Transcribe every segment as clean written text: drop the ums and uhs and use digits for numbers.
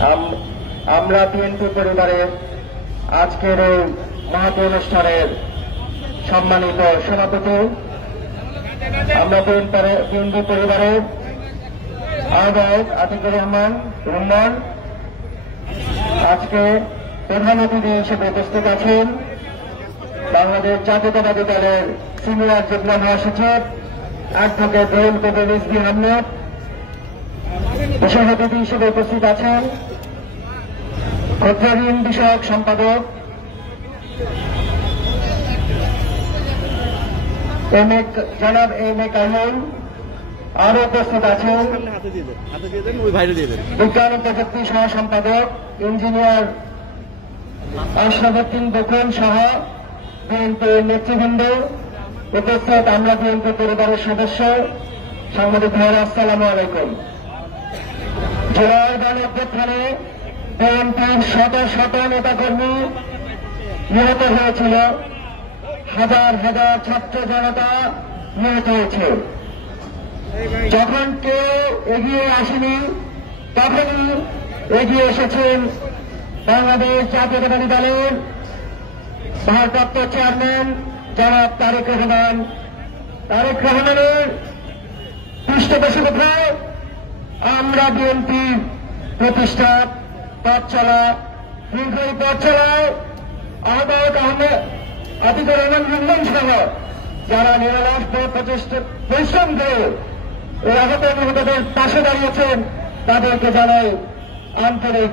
আমরা বিএনপি পরিবারের আজকের এই মহৎ অনুষ্ঠানের সম্মানিত সভাপতি, আমরা বিএনপি পরিবারের আহ্বায়ক আতিকুর রহমান রুম্মান আজকে প্রধান অতিথি হিসেবে উপস্থিত আছেন বাংলাদেশ জাতীয়তাবাদী দলের সিনিয়র যুগ্ম মহাসচিব অ্যাডভোকেট রুহুল কবির রিজভী আহমেদ। বিশেষ অতিথি হিসেবে উপস্থিত আছেন ক্ষুদ্র ঋণ বিষয়ক সম্পাদক জনাব এম এ কামরুল। আরো উপস্থিত আছেন বিজ্ঞান ও প্রযুক্তি সহ সম্পাদক ইঞ্জিনিয়ার আশরাফুদ্দিন বকুল সহ বিএনপির নেতৃবৃন্দ। উপস্থিত আমরা বিএনপি পরিবারের সদস্য সাংবাদিক ভাইয়েরা, আসসালামু আলাইকুম। জুলাই গণঅভ্যুত্থানে বিএনপির শত শত নেতাকর্মী নিহত হয়েছিল, হাজার হাজার ছাত্র জনতা নিহত হয়েছে। যখন কেউ এগিয়ে আসেনি তখনই এগিয়ে এসেছেন বাংলাদেশ জাতীয়তাবাদী দলের ভারপ্রাপ্ত চেয়ারম্যান জনাব তারেক রহমান। তারেক রহমানের পৃষ্ঠপোষকতায় আমরা বিএনপি প্রতিষ্ঠা পথ চলা দীর্ঘই পথ চলায় আহ্বায়ক আতিকুর রহমান রুম্মান সহ যারা নিরলস পরিশ্রম করে এই আহত নিহতদের পাশে দাঁড়িয়েছেন তাদেরকে জানাই আন্তরিক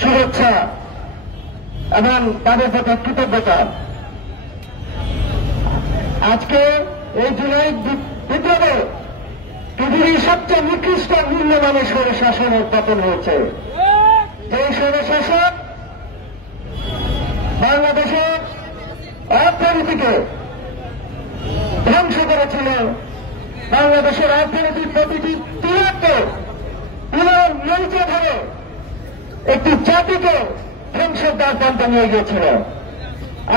শুভেচ্ছা এবং তাদের প্রতি কৃতজ্ঞতা। আজকে এই জুলাই বিপ্লবে পৃথিবীর সবচেয়ে নিকৃষ্ট নিম্নমানের স্বৈরশাসনের পতন হয়েছে। যে স্বৈরশাসক বাংলাদেশের অর্থনীতিকে ধ্বংস করেছিল, বাংলাদেশের অর্থনীতির প্রতিটি তিনকে নিচে ধরে একটি জাতিকে ধ্বংসের দ্বার প্রান্তে নিয়ে গিয়েছিল।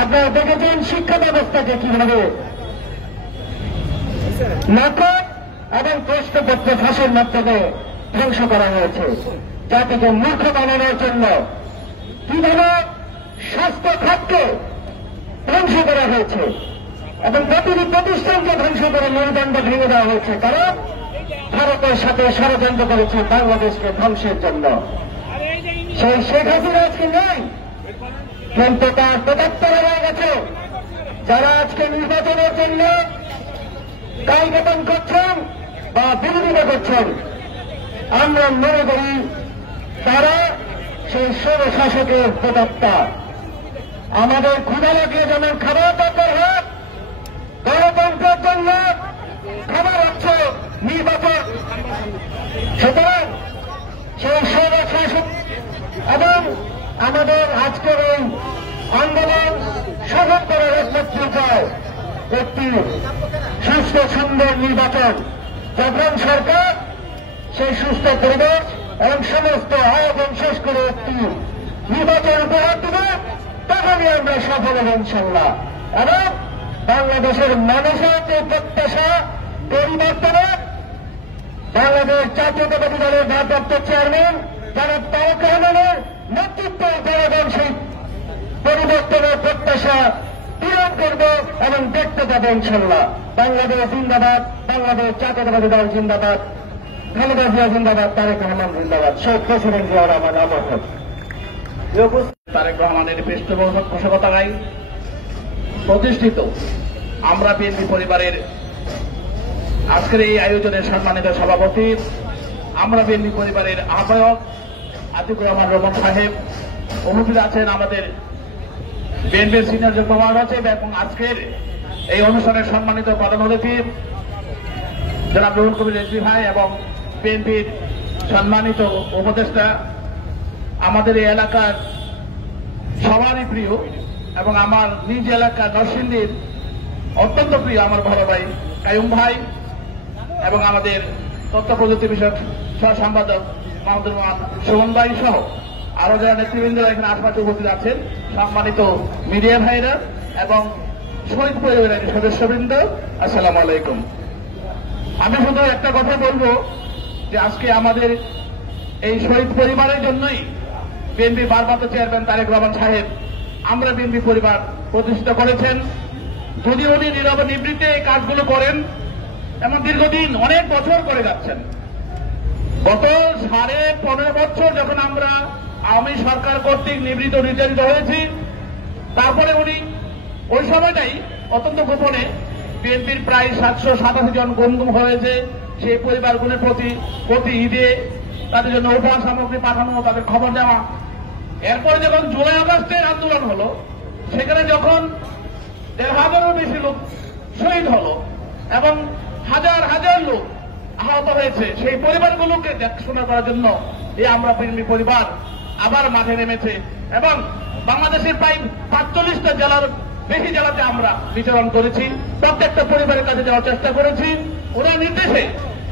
আপনারা দেখেছেন শিক্ষা ব্যবস্থাকে কিভাবে নাটক এবং প্রশ্নপত্র ফাঁসের মাধ্যমে ধ্বংস করা হয়েছে, জাতিকে মূর্খ বানানোর জন্য কিভাবে স্বাস্থ্য খাতকে ধ্বংস করা হয়েছে এবং প্রতিটি প্রতিষ্ঠানকে ধ্বংস করে মেরুদণ্ড ভেঙে দেওয়া হয়েছে, কারণ ভারতের সাথে ষড়যন্ত্র করেছে বাংলাদেশকে ধ্বংসের জন্য। সেই শেখ হাসিনা আজকে নেই, কিন্তু তার প্রদত্তরা হয়ে গেছে। যারা আজকে নির্বাচনের জন্য কালবেতন করছেন বা বিরোধিতা করছেন, আমরা মনে করি তারা সেই স্বৈরশাসকের প্রদত্তা। আমাদের ক্ষুধা লাগলে যেমন খাবার দরকার হয়, গণতন্ত্রের জন্য খাবার হচ্ছে নির্বাচন। সুতরাং সেই স্বৈরশাসক এবং আমাদের আজকের এই আন্দোলন সফল করার একমাত্র উপায় একটি সুস্থ সুন্দর নির্বাচন। যখন সরকার সেই সুস্থ পরিবেশ এবং সমস্ত আয়োজন শেষ করে একটি নির্বাচন উপহার দেবে, তখনই আমরা সফল হব ইনশাল্লাহ। এবং বাংলাদেশের মানুষের যে প্রত্যাশা পরিবর্তনের বাংলাদেশ জাতীয়তাবাদী দলের ভারপ্রাপ্ত চেয়ারম্যান জনাব তারেক রহমানের নেতৃত্বে জনগণ সেই পরিবর্তনের প্রত্যাশা পূরণ করবে এবং দেখতে পাবে ইনশাল্লাহ। বাংলাদেশ জিন্দাবাদ, বাংলাদেশ জাতীয়তাবাদী দল জিন্দাবাদ, খালেদা জিয়া জিন্দাবাদ, তারেক রহমান জিন্দাবাদ, শেখ প্রেসিডেন্ট জিয়াউর রহমান অমর হোক। তারেক রহমানের পৃষ্ঠপোষকতায় প্রতিষ্ঠিত আমরা বিএনপি পরিবারের আজকের এই আয়োজনের সম্মানিত সভাপতি, আমরা বিএনপি পরিবারের আহ্বায়ক আতিকুর রহমান রহমান সাহেব উপস্থিত আছেন, আমাদের বিএনপির সিনিয়র যুগ্ম মহাসচিব এবং আজকের এই অনুষ্ঠানের সম্মানিত প্রধান অতিথি জনাব রুহুল কবির রিজভী ভাই এবং বিএনপির সম্মানিত উপদেষ্টা, আমাদের এই এলাকার সবারই প্রিয় এবং আমার নিজ এলাকা নরসিংদীর অত্যন্ত প্রিয় আমার বড় ভাই কায়ুম ভাই এবং আমাদের তথ্য প্রযুক্তি বিষয়ক সহ সম্পাদক মাহমুদুর রহমান সুমন ভাই সহ আরো যারা নেতৃবৃন্দরা এখানে আশপাশে উপস্থিত আছেন, সম্মানিত মিডিয়া ভাইরা এবং শহীদ পরিবারের সদস্যবৃন্দ, আসসালামু আলাইকুম। আমি শুধু একটা কথা বলবো যে আজকে আমাদের এই শহীদ পরিবারের জন্যই বিএনপি ভারপ্রাপ্ত চেয়ারম্যান তারেক রহমান সাহেব আমরা বিএনপি পরিবার প্রতিষ্ঠিত করেছেন। যদি উনি নীরব নিবৃত্তে এই কাজগুলো করেন, এমন দীর্ঘদিন অনেক বছর করে যাচ্ছেন। গত 15.5 বছর যখন আমরা আওয়ামী সরকার কর্তৃক নিবৃত্ত নির্যাতিত হয়েছি, তারপরে উনি ওই সময়টাই অত্যন্ত গোপনে বিএনপির প্রায় 787 জন গুম হয়েছে, সেই পরিবারগুলোর প্রতি ঈদে তাদের জন্য উপহার সামগ্রী পাঠানো, তাদের খবর দেওয়া। এরপরে যখন জুলাই আগস্টের আন্দোলন হলো, সেখানে যখন 1,500-এরও বেশি লোক শহীদ হলো এবং হাজার হাজার লোক আহত হয়েছে, সেই পরিবারগুলোকে দেখাশোনা করার জন্য এই আমরা বিএনপি পরিবার আবার মাঠে নেমেছে এবং বাংলাদেশের প্রায় 45টা জেলার বেশি জেলাতে আমরা বিচরণ করেছি, প্রত্যেকটা পরিবারের কাছে যাওয়ার চেষ্টা করেছি। ওনার নির্দেশে,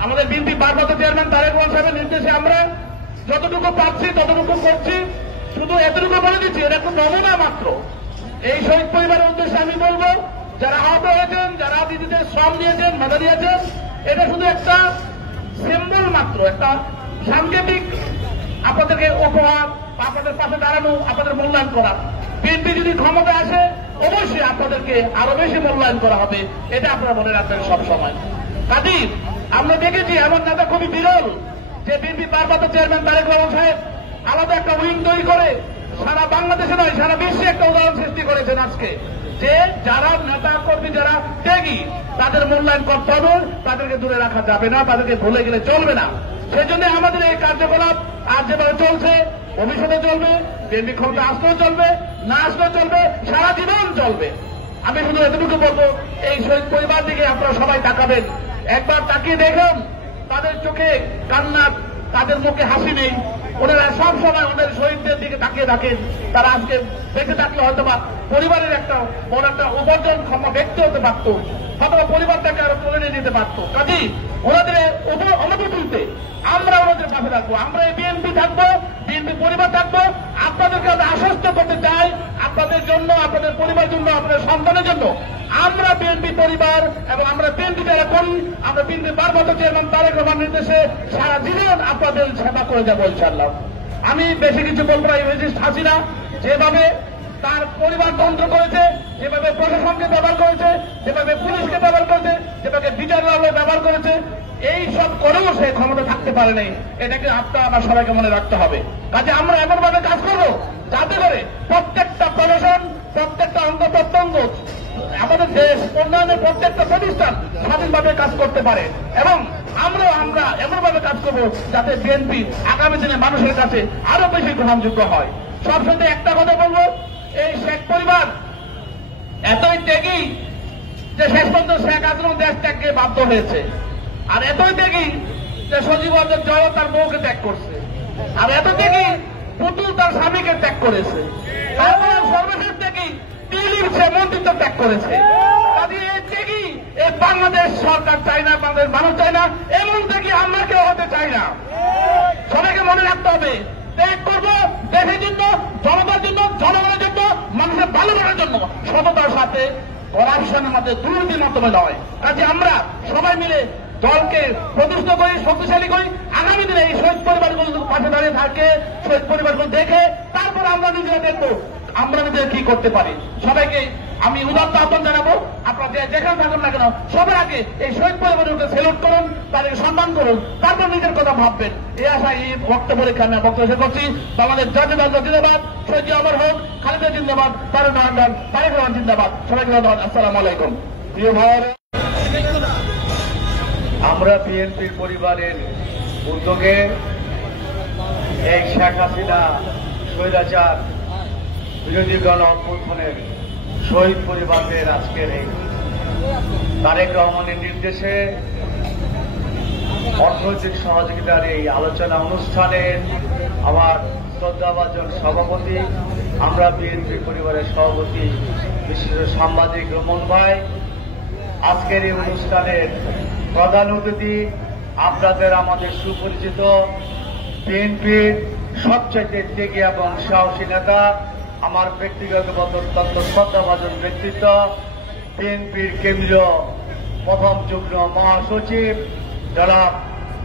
আমাদের বিএনপি ভারপ্রাপ্ত চেয়ারম্যান তারেক রহমান সাহেবের নির্দেশে আমরা যতটুকু পাচ্ছি ততটুকু করছি। শুধু এতটুকু বলে দিচ্ছি, এটা একটু নমুনা মাত্র। এই শহীদ পরিবারের উদ্দেশ্যে আমি বলবো, যারা আহত হয়েছেন, যারা দিদিতে শ্রম দিয়েছেন, মেধা দিয়েছেন, এটা শুধু একটা সিম্বল মাত্র, একটা সাংকেতিক আপনাদেরকে উপহার, আপনাদের পাশে দাঁড়ানো, আপনাদের মূল্যায়ন করা। বিএনপি যদি ক্ষমতা আসে, অবশ্যই আপনাদেরকে আরো বেশি মূল্যায়ন করা হবে, এটা আপনারা মনে রাখবেন সবসময়। কাজী আমরা দেখেছি এমন নেতা খুবই বিরল, যে বিএনপি ভারপ্রাপ্ত চেয়ারম্যান তারেক রহমান সাহেব আলাদা একটা উইং তৈরি করে সারা বাংলাদেশে নয়, সারা বিশ্বে একটা উদাহরণ সৃষ্টি করেছেন আজকে, যে যারা নেতা কর্মী, যারা ত্যাগী, তাদের মূল্যায়ন করতে হবে, তাদেরকে দূরে রাখা যাবে না, তাদেরকে ভুলে গেলে চলবে না। সেই জন্য আমাদের এই কার্যকলাপ আজ যেভাবে চলছে, ভবিষ্যতে চলবে, বিএনপি ক্ষমতা আসলেও চলবে, না আসলেও চলবে, সারা জীবন চলবে। আমি শুধু এতটুকু বলবো, এই শহীদ পরিবার দিকে আপনারা সবাই তাকাবেন, একবার তাকিয়ে দেখুন, তাদের চোখে কান্না, তাদের মুখে হাসি নেই। ওনারা সব সময় ওদের শহীদদের দিকে তাকিয়ে থাকেন। তারা আজকে বেঁচে থাকলে হয়তো বা পরিবারের একটা বড় একটা উপার্জন ক্ষমা ব্যক্তি হতে পারত, হয়তো পরিবারটাকে আরো তুলে নিয়ে যেতে পারত। কাজী ওনাদের অনুভূতিতে আমরা ওনাদের পাশে থাকবো, আমরা এই বিএনপি থাকবো, বিএনপি পরিবার থাকবো। আপনাদেরকে আমরা আশ্বস্ত করতে চাই, আপনাদের জন্য, আপনাদের পরিবারের জন্য, আপনাদের সন্তানের জন্য আমরা বিএনপি পরিবার এবং আমরা বিএনপি যারা করি, আমরা বিএনপি ভারপ্রাপ্ত চেয়ারম্যান তারেক রহমান নির্দেশে সারা জীবন আপনাদের সেবা করে যাবো ইনশাআল্লাহ। আমি বেশি কিছু বলবো না। ফ্যাসিস্ট হাসিনা যেভাবে তার পরিবার তন্ত্র করেছে, যেভাবে প্রশাসনকে ব্যবহার করেছে, যেভাবে পুলিশকে ব্যবহার করেছে, যেভাবে বিচারালয় ব্যবহার করেছে, এই সব করেও সে ক্ষমতা থাকতে পারে নাই। এটাকে আপনার আমার সবাইকে মনে রাখতে হবে। কাজে আমরা এমনভাবে কাজ করবো যাতে করে প্রত্যেকটা প্রশাসন, প্রত্যেকটা অঙ্গ প্রত্যঙ্গ, আমাদের দেশ উন্নয়নের প্রত্যেকটা প্রতিষ্ঠান স্বাধীনভাবে কাজ করতে পারে এবং আমরা এমনভাবে কাজ করবো যাতে বিএনপি আগামী দিনে মানুষের কাছে আরো বেশি গ্রহণযোগ্য হয়। সবসাথে একটা কথা বলবো, এই শেখ পরিবার এতই ত্যাগী যে শেষ পর্যন্ত শেখ হাসিনা দেশ ত্যাগকে বাধ্য হয়েছে, আর এতই ত্যাগী যে সজীব ওয়াজেদ জয় তার বউকে ত্যাগ করছে, আর এত ত্যাগী পুতুল তার স্বামীকে ত্যাগ করেছে, তারপরে সর্বশেষ ত্যাগী দিলীপ সে মন্ত্রিত্ব ত্যাগ করেছে। কাজে এই ত্যাগী এই বাংলাদেশ সরকার চাই না, বাংলাদেশ মানুষ চাই না, এমন ত্যাগী আমরা কেউ হতে চাই না। সবাইকে মনে রাখতে হবে, ত্যাগ করবো দেশের জন্য, জনতার জন্য, জনগণের জন্য, মানুষের ভালো করার জন্য, সততার সাথে, করাপশনের মধ্যে দুর্নীতির মাধ্যমে নয়। কাজে আমরা সবাই মিলে দলকে প্রতিষ্ঠিত করি, শক্তিশালী করি। আগামী দিনে এই শহীদ পরিবারগুলো পাশে দাঁড়িয়ে থাকে, শহীদ পরিবারগুলো দেখে, তারপর আমরা নিজেরা দেখবো আমরা নিজেরা কি করতে পারি। সবাইকে আমি উদাত্ত আহ্বান জানাবো, আপনারা যেখানে থাকুন না কেন, সবার আগে এই শহীদ পরিবারকে সেলুট করুন, তাদেরকে সম্মান করুন, তারপর নিজের কথা ভাববেন। এই আশায় এই বক্তব্য রেখে আমি বক্তব্য শেষ করছি। বাংলাদেশ জাতীয়তাবাদ জিন্দাবাদ, শহীদ অমর হোক, খালেদা জিন্দাবাদ, তারেক রহমান জিন্দাবাদ। সবাইকে ধন্যবাদ। আসসালামু আলাইকুম। প্রিয় ভাইয়েরা, আমরা বিএনপির পরিবারের উদ্যোগে এই শেখ হাসিনা স্বৈরাচার বিরোধী গণ অভ্যুত্থানের শহীদ পরিবারের আজকের এই তারেক রহমানের নির্দেশে অর্থনৈতিক সহযোগিতার এই আলোচনা অনুষ্ঠানের আমার শ্রদ্ধাভাজন সভাপতি, আমরা বিএনপি পরিবারের সভাপতি বিশিষ্ট সাংবাদিক রমন ভাই, আজকের এই অনুষ্ঠানের প্রধান অতিথি, আপনাদের আমাদের সুপরিচিত বিএনপির সবচাইতে ত্যাগী এবং সাহসী নেতা, আমার ব্যক্তিগত অত্যন্ত শ্রদ্ধাভাজন ব্যক্তিত্ব, বিএনপির কেন্দ্রীয় প্রথম যুগ্ম মহাসচিব জনাব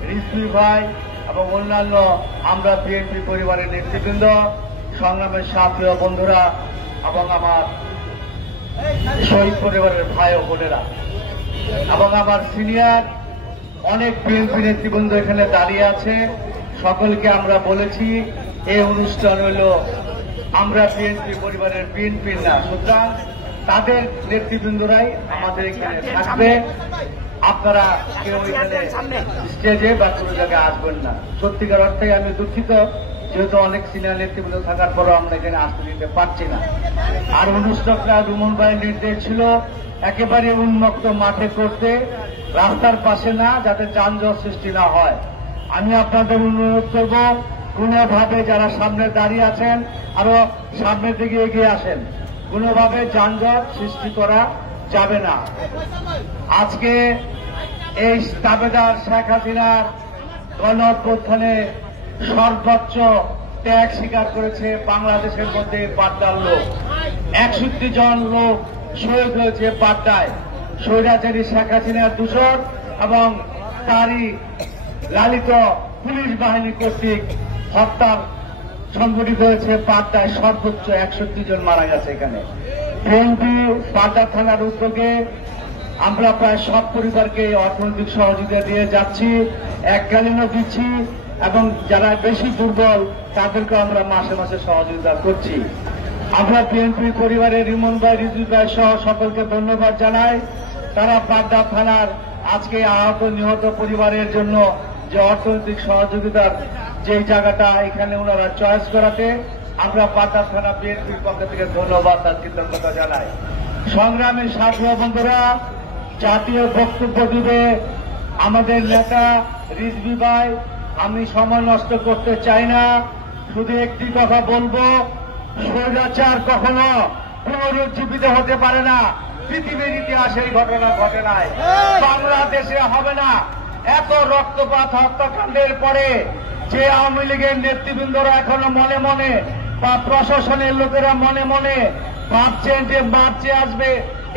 রিজভী ভাই, এবং অন্যান্য আমরা বিএনপি পরিবারের নেতৃবৃন্দ, সংগ্রামের সাথী ও বন্ধুরা এবং আমার শহীদ পরিবারের ভাই ও বোনেরা এবং আমার সিনিয়র অনেক বিএনপি নেতৃবৃন্দ এখানে দাঁড়িয়ে আছে, সকলকে আমরা বলেছি এই অনুষ্ঠান হল আমরা বিএনপি পরিবারের বিএনপির না, সুতরাং তাদের নেতৃবৃন্দরাই আমাদের এখানে থাকবে। আপনারা কেউ এখানে স্টেজে বা কোনো জায়গায় আসবেন না। সত্যিকার অর্থে আমি দুঃখিত, যেহেতু অনেক সিনিয়র নেতৃবৃন্দ থাকার পরও আমরা এখানে আসতে দিতে পারছি না। আর অনুষ্ঠানটা রুমন ভাইয়ের নির্দেশ ছিল একেবারে উন্মুক্ত মাঠে করতে, রাস্তার পাশে না, যাতে যানজট সৃষ্টি না হয়। আমি আপনাদের অনুরোধ করব কোনোভাবে যারা সামনে দাঁড়িয়ে আছেন আরো সামনের দিকে এগিয়ে আসেন, কোনোভাবে যানজট সৃষ্টি করা যাবে না। আজকে এই দাবেদার শেখ হাসিনার গণঅভ্যুত্থানে সর্বোচ্চ ত্যাগ স্বীকার করেছে বাংলাদেশের মধ্যে পাড্ডার লোক। 61 জন লোক শহীদ হয়েছে পাড্ডায়। স্বৈরাচারী শেখ হাসিনার দূষণ এবং তারই লালিত পুলিশ বাহিনী কর্তৃক হত্যা সংঘটিত হয়েছে পাড্ডায়। সর্বোচ্চ 61 জন মারা গেছে। এখানে বিএনপি পাড্ডা থানার উদ্যোগে আমরা প্রায় সব পরিবারকে অর্থনৈতিক সহযোগিতা দিয়ে যাচ্ছি, এককালীনও দিচ্ছি এবং যারা বেশি দুর্বল তাদেরকে আমরা মাসে মাসে সহযোগিতা করছি। আমরা বিএনপি পরিবারের রিমন ভাই, রিজভী ভাই সহ সকলকে ধন্যবাদ জানাই। তারা পাড্ডা থানার আজকে আহত নিহত পরিবারের জন্য যে অর্থনৈতিক সহযোগিতার যে জায়গাটা এখানে ওনারা চয়েস করাতে আমরা পাড্ডা থানা বিএনপির পক্ষ থেকে ধন্যবাদ আর কৃতজ্ঞতা জানাই। সংগ্রামের সাথী বন্ধুরা, জাতীয় বক্তব্য দিবে আমাদের নেতা রিজভী ভাই। আমি সময় নষ্ট করতে চাই না, শুধু একটি কথা বলবো, স্বৈরাচার কখনো পুনরুজ্জীবিত হতে পারে না। পৃথিবীর ইতিহাসে এই ঘটনা ঘটে নাই, বাংলাদেশে হবে না। এত রক্তপাত হত্যাকাণ্ডের পরে যে আওয়ামী লীগের নেতৃবৃন্দরা এখনো মনে মনে বা প্রশাসনের লোকেরা মনে মনে ভাবছেন যে মার্চে আসবে,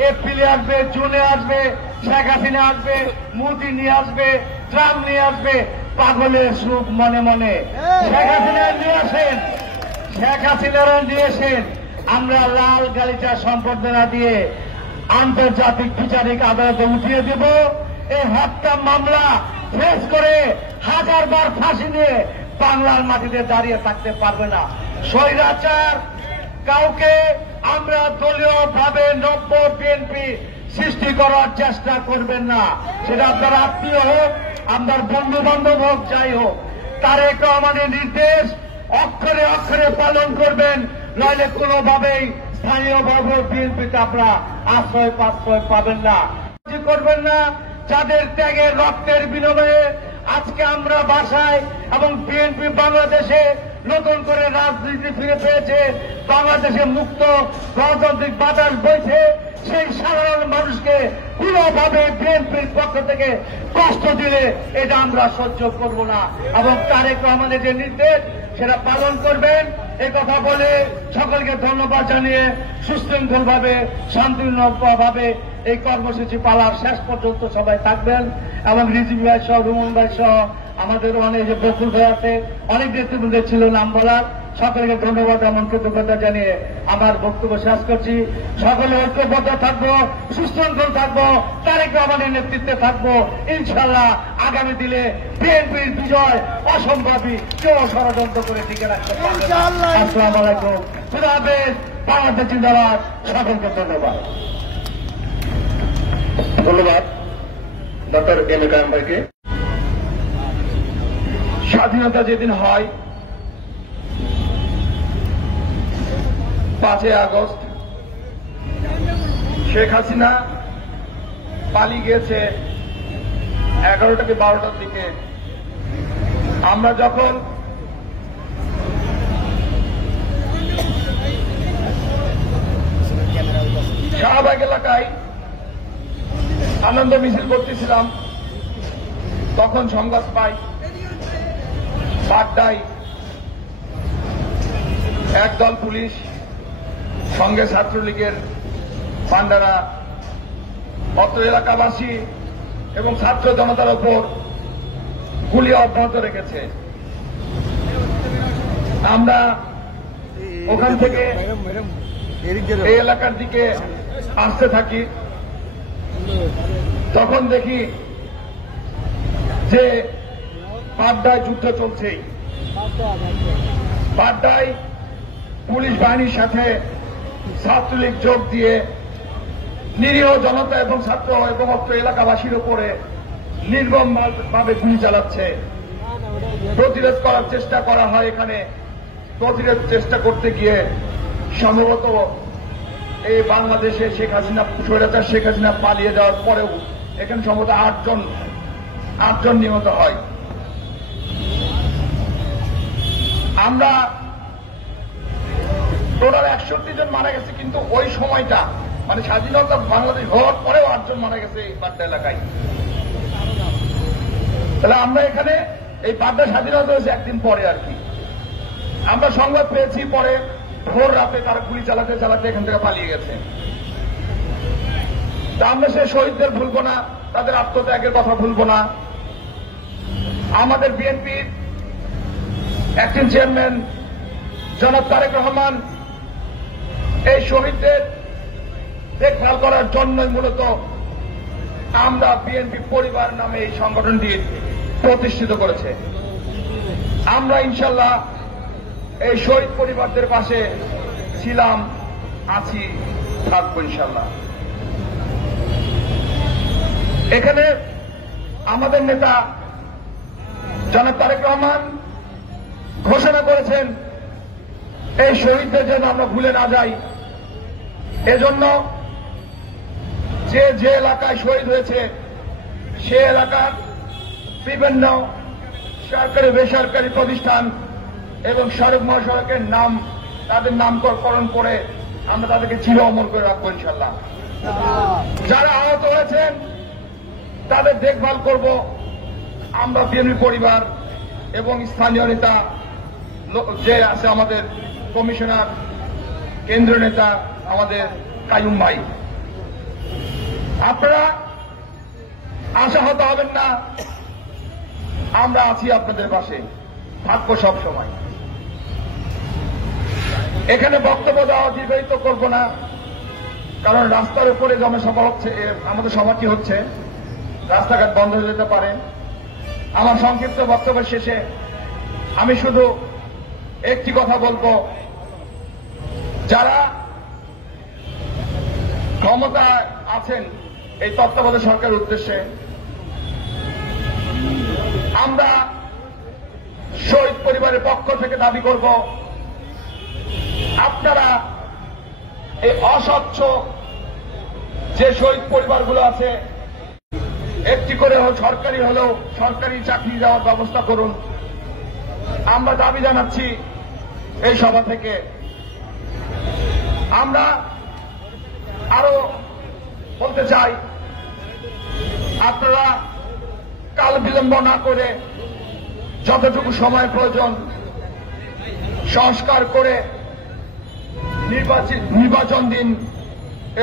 এপ্রিলে আসবে, জুনে আসবে, শেখ হাসিনা আসবে, মোদি নিয়ে আসবে, ট্রাম্প নিয়ে আসবে, পাগলের সুখ মনে মনে। শেখ হাসিনা নিয়ে আসেন, শেখ হাসিনারা নিয়ে আসেন। আমরা লাল গালিচা সম্বর্ধনা দিয়ে আন্তর্জাতিক বিচারিক আদালতে উঠিয়ে দেব। এই হত্যা মামলা ফেস করে 1000 বার ফাঁসি নিয়ে বাংলার মাটিতে দাঁড়িয়ে থাকতে পারবে না স্বৈরাচার। কাউকে আমরা দলীয় ভাবে নব্য বিএনপি সৃষ্টি করার চেষ্টা করবেন না, সেটা আপনার আত্মীয় হোক, আপনার বন্ধু বান্ধব হোক, যাই হোক। তারেক রহমানের নির্দেশ অক্ষরে অক্ষরে পালন করবেন, নইলে কোনোভাবেই স্থানীয়ভাবে বিএনপিতে আপনারা আশ্রয় পাবেন না, করবেন না। যাদের ত্যাগের রক্তের বিনিময়ে আজকে আমরা বাসায় এবং বিএনপি বাংলাদেশে নতুন করে রাজনীতি ফিরে পেয়েছে, বাংলাদেশে মুক্ত গণতান্ত্রিক বাতাস বইছে, সেই সাধারণ মানুষকে কোনোভাবে বিএনপির পক্ষ থেকে কষ্ট দিলে এটা আমরা সহ্য করব না এবং তারেক রহমানের যে নির্দেশ সেটা পালন করবেন। এই কথা বলে সকলকে ধন্যবাদ জানিয়ে সুশৃঙ্খলভাবে শান্তিপূর্ণভাবে এই কর্মসূচি পালার শেষ পর্যন্ত সবাই থাকবেন এবং রিজভী ভাই সহ, রুমন ভাই সহ, আমাদের অনেক যে বকুল ভাই আছে, অনেক নেতৃবৃন্দ ছিল নাম বলার, সকলকে ধন্যবাদ এবং কৃতজ্ঞতা জানিয়ে আমার বক্তব্য শেষ করছি। সকলে ঐক্যবদ্ধ থাকবো, সুশৃঙ্খল থাকবো, তারেক রহমানের নেতৃত্বে থাকবো। ইনশাল্লাহ আগামী দিনে বিএনপির বিজয় অসম্ভবই, কেউ ষড়যন্ত্র করে টিকে রাখতে পারবে না। আসসালামু আলাইকুম, খুদা হাফেজ, বাংলাদেশ জিন্দাবাদ। সকলকে ধন্যবাদ। ধন্যবাদ ডক্টর এম এ কায়েম ভাইকে। স্বাধীনতা যেদিন হয় 5 আগস্ট, শেখ হাসিনা পালিয়ে গিয়েছে 11টা কি 12টার দিকে। আমরা যখন শাহবাগ এলাকায় আনন্দ মিছিল করতেছিলাম, তখন সংবাদ পাই পাড্ডায় একদল পুলিশ সঙ্গে ছাত্রলীগের পান্ডারা অত্র এলাকাবাসী এবং ছাত্র জনতার ওপর গুলি অব্যাহত রেখেছে। আমরা ওখান থেকে এই এলাকার দিকে আসতে থাকি, তখন দেখি যে পাড্ডায় যুদ্ধ চলছেই। পাড্ডায় পুলিশ বাহিনীর সাথে ছাত্রলীগ যোগ দিয়ে নিরীহ জনতা এবং ছাত্র এবং অত্র এলাকাবাসীর উপরে নির্মমভাবে গুলি চালাচ্ছে। প্রতিরোধ করার চেষ্টা করা হয়। এখানে প্রতিরোধ চেষ্টা করতে গিয়ে সম্ভবত এই বাংলাদেশে স্বৈরাচার শেখ হাসিনা পালিয়ে যাওয়ার পরেও এখানে সম্ভবত 8 জন নিহত হয়। আমরা টোটাল 61 জন মারা গেছে, কিন্তু ওই সময়টা মানে স্বাধীনতা বাংলাদেশ হওয়ার পরেও 8 জন মারা গেছে এই পাড্ডা এলাকায়। তাহলে আমরা এখানে এই পাড্ডা স্বাধীনতা হয়েছে একদিন পরে আর কি। আমরা সংবাদ পেয়েছি পরে ভোর রাতে তারা গুলি চালাতে চালাতে এখান থেকে পালিয়ে গেছে। তা আমরা সে শহীদদের ভুলবো না, তাদের আত্মত্যাগের কথা ভুলবো না। আমাদের বিএনপির অ্যাক্টিং চেয়ারম্যান জনাব তারেক রহমান এই শহীদদের দেখভাল করার জন্যই মূলত আমরা বিএনপি পরিবার নামে এই সংগঠনটি প্রতিষ্ঠিত করেছে। আমরা ইনশাল্লাহ এই শহীদ পরিবারদের পাশে ছিলাম, আছি, থাকবো ইনশাল্লাহ। এখানে আমাদের নেতা জনাব তারেক রহমান ঘোষণা করেছেন এই শহীদদের যেন আমরা ভুলে না যাই। এজন্য যে এলাকায় শহীদ হয়েছে সে এলাকার বিভিন্ন সরকারি বেসরকারি প্রতিষ্ঠান এবং সড়ক মহাসড়কের নাম তাদের নামকরণ করে আমরা তাদেরকে চির অমর করে রাখবো ইনশাল্লাহ। যারা আহত হয়েছেন তাদের দেখভাল করব আমরা বিএনপি পরিবার এবং স্থানীয় নেতা যে আছে আমাদের কমিশনার, কেন্দ্রীয় নেতা আমাদের কাইয়ুম ভাই। আপনারা আশাহত হবেন না, আমরা আছি আপনাদের পাশে, থাকবো সব সময়। এখানে বক্তব্য দেওয়া দীর্ঘায়িত করব না, কারণ রাস্তার উপরে জনসভা হচ্ছে, আমাদের সভাটি হচ্ছে, রাস্তাঘাট বন্ধ হয়ে যেতে পারে। আমার সংক্ষিপ্ত বক্তব্যের শেষে আমি শুধু একটি কথা বলবো, যারা ক্ষমতায় আছেন এই তত্ত্বাবধায়ক সরকারের উদ্দেশ্যে, আমরা শহীদ পরিবারের পক্ষ থেকে দাবি করব আপনারা এই অস্বচ্ছ যে শহীদ পরিবারগুলো আছে একটি করে সরকারি হলেও সরকারি চাকরি দেওয়ার ব্যবস্থা করুন। আমরা দাবি জানাচ্ছি এই সভা থেকে। আমরা আরো বলতে চাই, আপনারা কাল বিলম্ব না করে যতটুকু সময় প্রয়োজন সংস্কার করে নির্বাচন দিন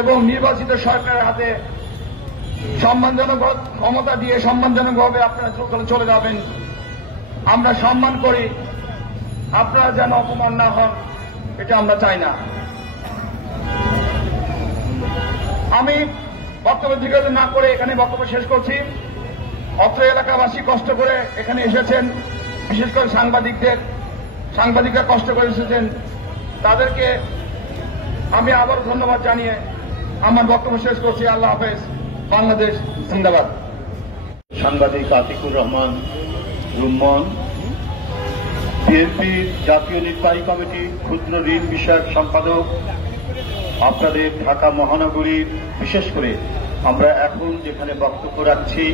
এবং নির্বাচিত সরকারের হাতে সম্মানজনক ক্ষমতা দিয়ে সম্মানজনকভাবে আপনারা চলে যাবেন। আমরা সম্মান করি, আপনারা যেন অপমান না হন এটা আমরা চাই না। আমি বক্তব্য দীর্ঘায়িত না করে এখানে বক্তব্য শেষ করছি। অত্র এলাকাবাসী কষ্ট করে এখানে এসেছেন, বিশেষ করে সাংবাদিকরা কষ্ট করে এসেছেন, তাদেরকে আমি আবার ধন্যবাদ জানিয়ে আমার বক্তব্য শেষ করছি। আল্লাহ হাফেজ। বাংলাদেশ জিন্দাবাদ। সাংবাদিক আতিকুর রহমান রুম্মন, বিএনপির জাতীয় নির্বাহী কমিটি ক্ষুদ্র ঋণ বিষয়ক সম্পাদক, আপনাদের ঢাকা মহানগরীর, বিশেষ করে আমরা এখন যেখানে বক্তব্য রাখছি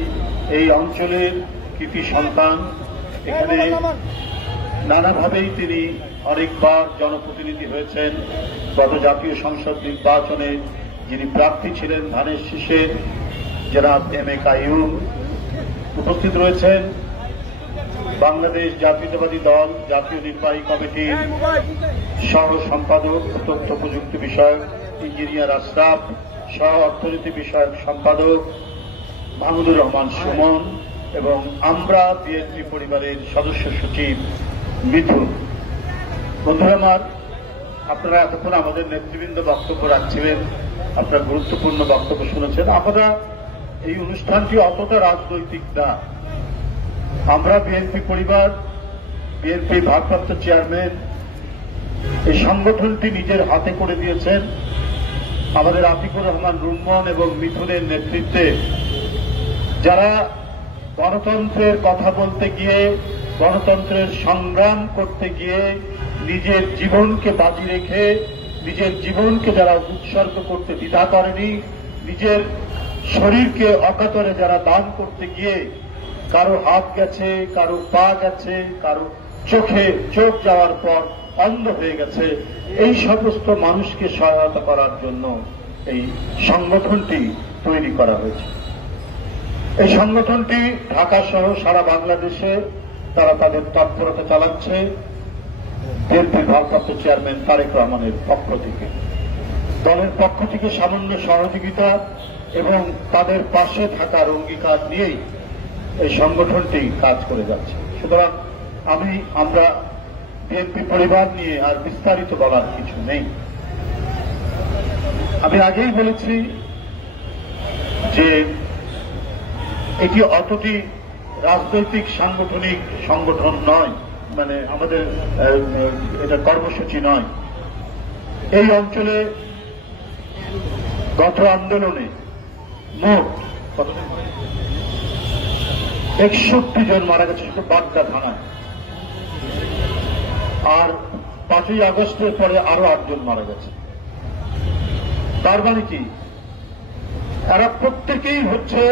এই অঞ্চলের কৃতি সন্তান। এখানে নানাভাবেই তিনি অনেকবার জনপ্রতিনিধি হয়েছেন। গত জাতীয় সংসদ নির্বাচনে যিনি প্রার্থী ছিলেন ধানের শীষে জনাব এম এ কাইয়ুম উপস্থিত রয়েছেন। বাংলাদেশ জাতীয়তাবাদী দল জাতীয় নির্বাহী কমিটির সহ সম্পাদক, তথ্য প্রযুক্তি বিষয়ক ইঞ্জিনিয়ার আশরাফ, সহ অর্থনীতি বিষয়ক সম্পাদক মাহমুদুর রহমান সুমন এবং আমরা বিএনপি পরিবারের সদস্য সচিব মিথুন। বন্ধুরা আমার, আপনারা এতক্ষণ আমাদের নেতৃবৃন্দ বক্তব্য রাখছিলেন, আপনারা গুরুত্বপূর্ণ বক্তব্য শুনেছেন। আমরা এই অনুষ্ঠানটি অতটা রাজনৈতিক না। আমরা বিএনপি পরিবার, বিএনপি ভারপ্রাপ্ত চেয়ারম্যান এই সংগঠনটি নিজের হাতে করে দিয়েছেন আমাদের আতিকুর রহমান রুম্মন এবং মিথুনের নেতৃত্বে, যারা গণতন্ত্রের কথা বলতে গিয়ে, গণতন্ত্রের সংগ্রাম করতে গিয়ে নিজের জীবনকে বাজি রেখে, নিজের জীবনকে যারা উৎসর্গ করতে দ্বিধা করেনি, নিজের শরীরকে অকাতরে যারা দান করতে গিয়ে কারো হাত গেছে, কারো পা গেছে, কারো চোখ যাওয়ার পর অন্ধ হয়ে গেছে, এই সমস্ত মানুষকে সহায়তা করার জন্য এই সংগঠনটি তৈরি করা হয়েছে। এই সংগঠনটি ঢাকা সহ সারা বাংলাদেশে তারা তাদের তৎপরতা চালাচ্ছে বিএনপির ভারপ্রাপ্ত চেয়ারম্যান তারেক রহমানের পক্ষ থেকে, দলের পক্ষ থেকে সামান্য সহযোগিতা এবং তাদের পাশে থাকার অঙ্গীকার নিয়েই এই সংগঠনটি কাজ করে যাচ্ছে। সুতরাং আমরা বিএনপি পরিবার নিয়ে আর বিস্তারিত বলার কিছু নেই। আমি আগেই বলেছি যে এটি অতটি রাজনৈতিক সাংগঠনিক সংগঠন নয়, মানে আমাদের এটা কর্মসূচি নয়। এই অঞ্চলে গত আন্দোলনে মোট 61 জন মারা গেছে শুধু বাড্ডা থানায়, আর 5ই আগস্টের পরে আরো 8 জন মারা গেছে। তার মানে কি, এরা প্রত্যেকেই হচ্ছে